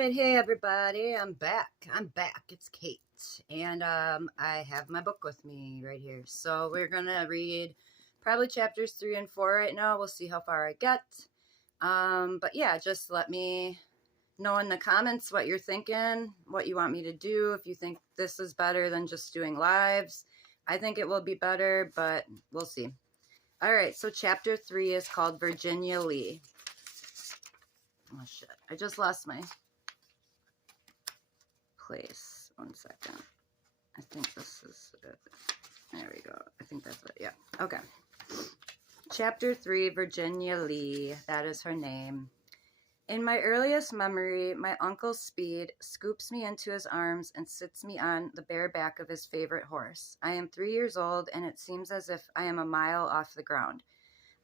right, hey everybody, I'm back. It's Kate, and I have my book with me right here. So we're gonna read probably chapters 3 and 4 right now. We'll see how far I get. But yeah, just let me know in the comments what you're thinking, what you want me to do. If you think this is better than just doing lives, I think it will be better, but we'll see. All right, so chapter 3 is called Virginia Lee. Oh shit! I just lost my place. 1 second. I think this is it. There we go. I think that's it. Yeah. Okay. Chapter 3, Virginia Lee. That is her name. In my earliest memory, my Uncle Speed scoops me into his arms and sits me on the bare back of his favorite horse. I am 3 years old, and it seems as if I am a mile off the ground.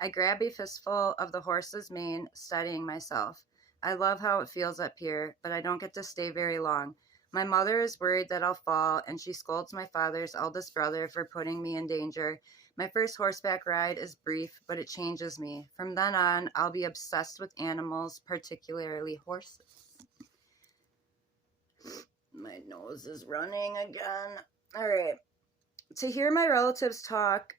I grab a fistful of the horse's mane, steadying myself. I love how it feels up here, but I don't get to stay very long. My mother is worried that I'll fall, and she scolds my father's eldest brother for putting me in danger. My first horseback ride is brief, but it changes me. From then on, I'll be obsessed with animals, particularly horses. My nose is running again. All right. To hear my relatives talk,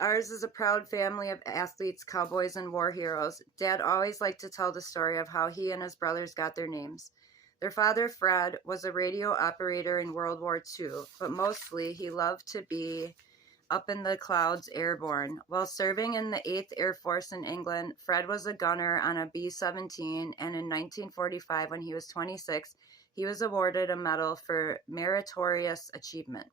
ours is a proud family of athletes, cowboys, and war heroes. Dad always liked to tell the story of how he and his brothers got their names. Their father, Fred, was a radio operator in World War II, but mostly he loved to be up in the clouds airborne. While serving in the 8th Air Force in England, Fred was a gunner on a B-17, and in 1945, when he was 26, he was awarded a medal for meritorious achievement.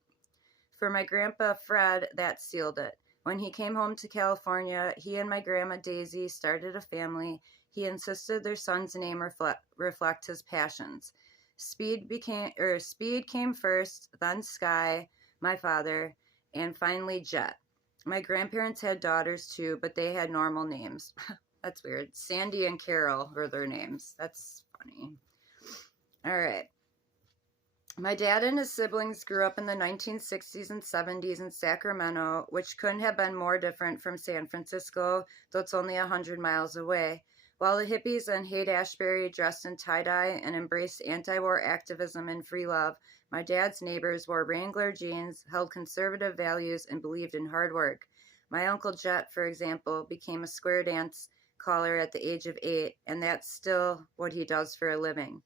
For my grandpa, Fred, that sealed it. When he came home to California, he and my grandma Daisy started a family. He insisted their son's name reflect his passions. Speed came first, then Sky, my father, and finally Jet. My grandparents had daughters too, but they had normal names. That's weird. Sandy and Carol were their names. That's funny. All right. My dad and his siblings grew up in the 1960s and 70s in Sacramento, which couldn't have been more different from San Francisco, though it's only 100 miles away. While the hippies in Haight-Ashbury dressed in tie-dye and embraced anti-war activism and free love, my dad's neighbors wore Wrangler jeans, held conservative values, and believed in hard work. My Uncle Jet, for example, became a square dance caller at the age of 8, and that's still what he does for a living.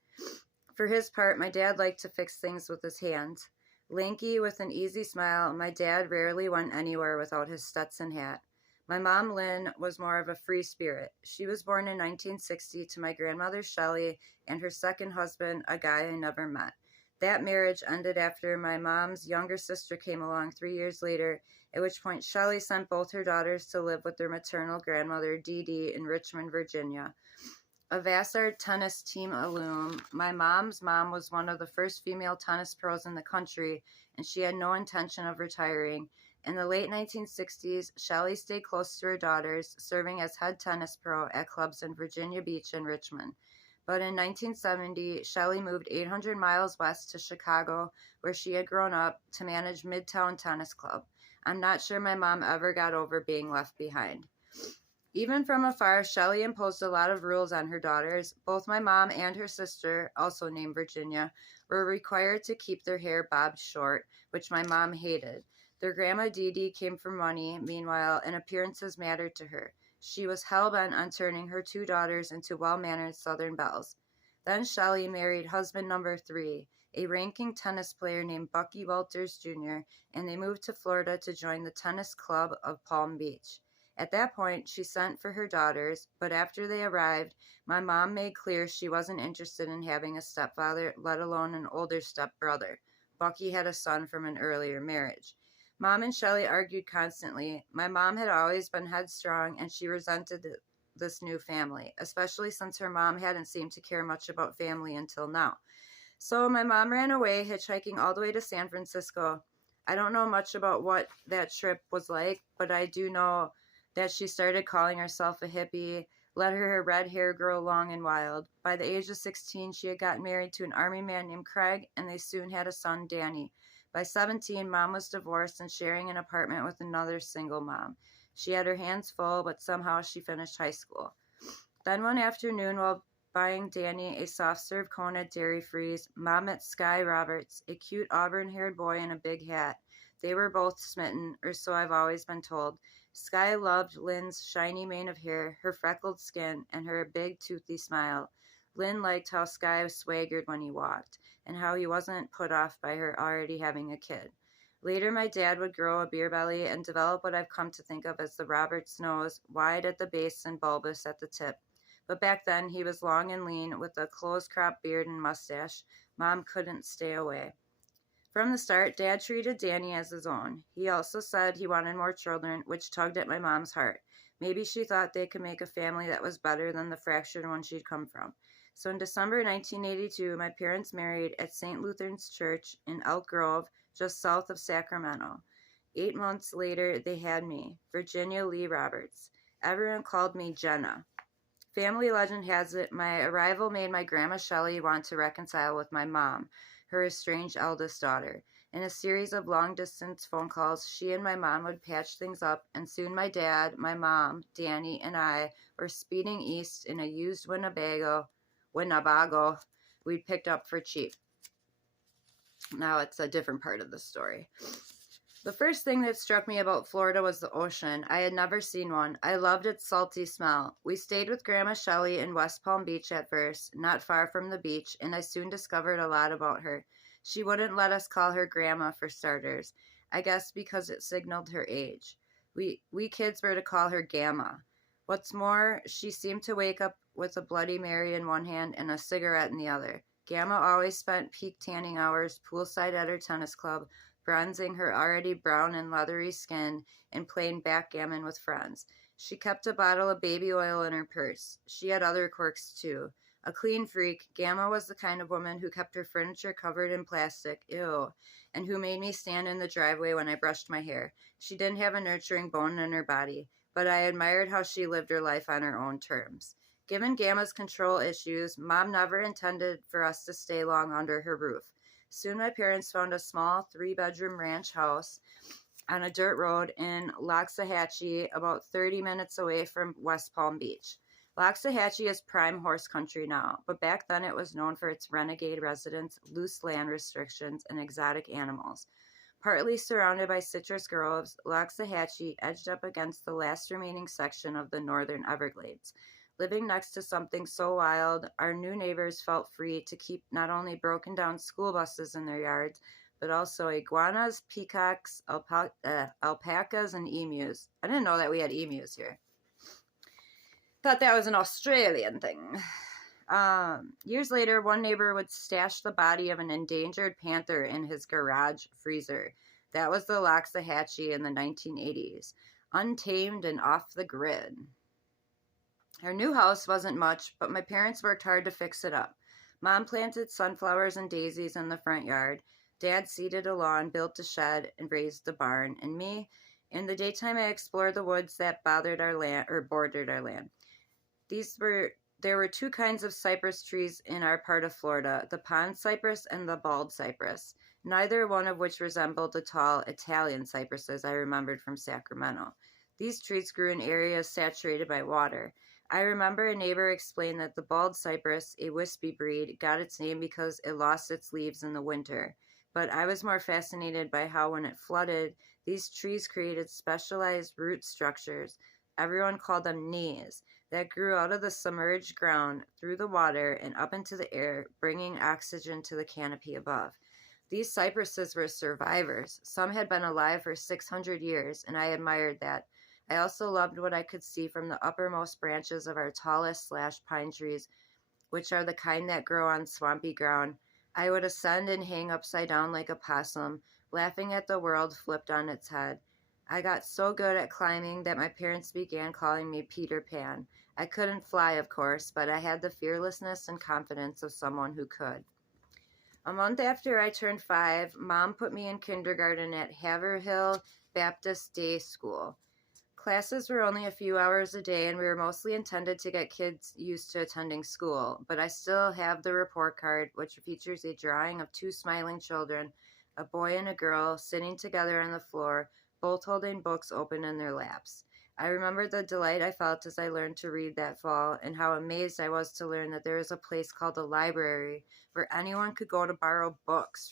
For his part, my dad liked to fix things with his hands. Lanky with an easy smile, my dad rarely went anywhere without his Stetson hat. My mom, Lynn, was more of a free spirit. She was born in 1960 to my grandmother, Shelley, and her second husband, a guy I never met. That marriage ended after my mom's younger sister came along 3 years later, at which point Shelley sent both her daughters to live with their maternal grandmother, Dee Dee, in Richmond, Virginia. A Vassar tennis team alum, my mom's mom was one of the first female tennis pros in the country, and she had no intention of retiring. In the late 1960s, Shelley stayed close to her daughters, serving as head tennis pro at clubs in Virginia Beach and Richmond. But in 1970, Shelley moved 800 miles west to Chicago, where she had grown up, to manage Midtown Tennis Club. I'm not sure my mom ever got over being left behind. Even from afar, Shelley imposed a lot of rules on her daughters. Both my mom and her sister, also named Virginia, were required to keep their hair bobbed short, which my mom hated. Their grandma Dee Dee came for money, meanwhile, and appearances mattered to her. She was hell-bent on turning her 2 daughters into well-mannered Southern belles. Then Shelley married husband number 3, a ranking tennis player named Bucky Walters Jr., and they moved to Florida to join the Tennis Club of Palm Beach. At that point, she sent for her daughters, but after they arrived, my mom made clear she wasn't interested in having a stepfather, let alone an older stepbrother. Bucky had a son from an earlier marriage. Mom and Shelley argued constantly. My mom had always been headstrong, and she resented this new family, especially since her mom hadn't seemed to care much about family until now. So my mom ran away, hitchhiking all the way to San Francisco. I don't know much about what that trip was like, but I do know that she started calling herself a hippie, let her red hair grow long and wild. By the age of 16, she had gotten married to an army man named Craig, and they soon had a son, Danny. By 17, Mom was divorced and sharing an apartment with another single mom. She had her hands full, but somehow she finished high school. Then one afternoon, while buying Danny a soft-serve cone at Dairy Freeze. Mom met Sky Roberts, a cute auburn-haired boy in a big hat. They were both smitten, or so I've always been told. Sky loved Lynn's shiny mane of hair, her freckled skin, and her big, toothy smile. Lynn liked how Sky swaggered when he walked, and how he wasn't put off by her already having a kid. Later, my dad would grow a beer belly and develop what I've come to think of as the Roberts nose, wide at the base and bulbous at the tip. But back then, he was long and lean, with a close-cropped beard and mustache. Mom couldn't stay away. From the start, Dad treated Danny as his own. He also said he wanted more children, which tugged at my mom's heart. Maybe she thought they could make a family that was better than the fractured one she'd come from. So in December 1982, my parents married at St. Lutheran's Church in Elk Grove, just south of Sacramento. 8 months later, they had me, Virginia Lee Roberts. Everyone called me Jenna. Family legend has it my arrival made my Grandma Shelley want to reconcile with my mom, her estranged eldest daughter. In a series of long-distance phone calls, she and my mom would patch things up, and soon my dad, my mom, Danny, and I were speeding east in a used Winnebago we'd picked up for cheap. Now it's a different part of the story. The first thing that struck me about Florida was the ocean. I had never seen one. I loved its salty smell. We stayed with Grandma Shelley in West Palm Beach at first, not far from the beach, and I soon discovered a lot about her. She wouldn't let us call her Grandma for starters, I guess because it signaled her age. We kids were to call her Gamma. What's more, she seemed to wake up with a Bloody Mary in one hand and a cigarette in the other. Gamma always spent peak tanning hours poolside at her tennis club, bronzing her already brown and leathery skin and playing backgammon with friends. She kept a bottle of baby oil in her purse. She had other quirks, too. A clean freak, Gamma was the kind of woman who kept her furniture covered in plastic, ew, and who made me stand in the driveway when I brushed my hair. She didn't have a nurturing bone in her body, but I admired how she lived her life on her own terms. Given Gamma's control issues, Mom never intended for us to stay long under her roof. Soon my parents found a small 3-bedroom ranch house on a dirt road in Loxahatchee, about 30 minutes away from West Palm Beach. Loxahatchee is prime horse country now, but back then it was known for its renegade residents, loose land restrictions, and exotic animals. Partly surrounded by citrus groves, Loxahatchee edged up against the last remaining section of the northern Everglades. Living next to something so wild, our new neighbors felt free to keep not only broken down school buses in their yards, but also iguanas, peacocks, alpacas, and emus. I didn't know that we had emus here. Thought that was an Australian thing. Years later, one neighbor would stash the body of an endangered panther in his garage freezer. That was the Loxahatchee in the 1980s. Untamed and off the grid. Our new house wasn't much, but my parents worked hard to fix it up. Mom planted sunflowers and daisies in the front yard. Dad seeded a lawn, built a shed, and raised a barn. And me, in the daytime, I explored the woods that bordered our land. There were 2 kinds of cypress trees in our part of Florida, the pond cypress and the bald cypress, neither one of which resembled the tall Italian cypresses I remembered from Sacramento. These trees grew in areas saturated by water. I remember a neighbor explained that the bald cypress, a wispy breed, got its name because it lost its leaves in the winter. But I was more fascinated by how when it flooded, these trees created specialized root structures. Everyone called them knees that grew out of the submerged ground through the water and up into the air, bringing oxygen to the canopy above. These cypresses were survivors. Some had been alive for 600 years, and I admired that. I also loved what I could see from the uppermost branches of our tallest pine trees, which are the kind that grow on swampy ground. I would ascend and hang upside down like a possum, laughing at the world flipped on its head. I got so good at climbing that my parents began calling me Peter Pan. I couldn't fly, of course, but I had the fearlessness and confidence of someone who could. A month after I turned 5, Mom put me in kindergarten at Haverhill Baptist Day School. Classes were only a few hours a day, and we were mostly intended to get kids used to attending school, but I still have the report card, which features a drawing of 2 smiling children, a boy and a girl, sitting together on the floor, both holding books open in their laps. I remember the delight I felt as I learned to read that fall, and how amazed I was to learn that there is a place called a library where anyone could go to borrow books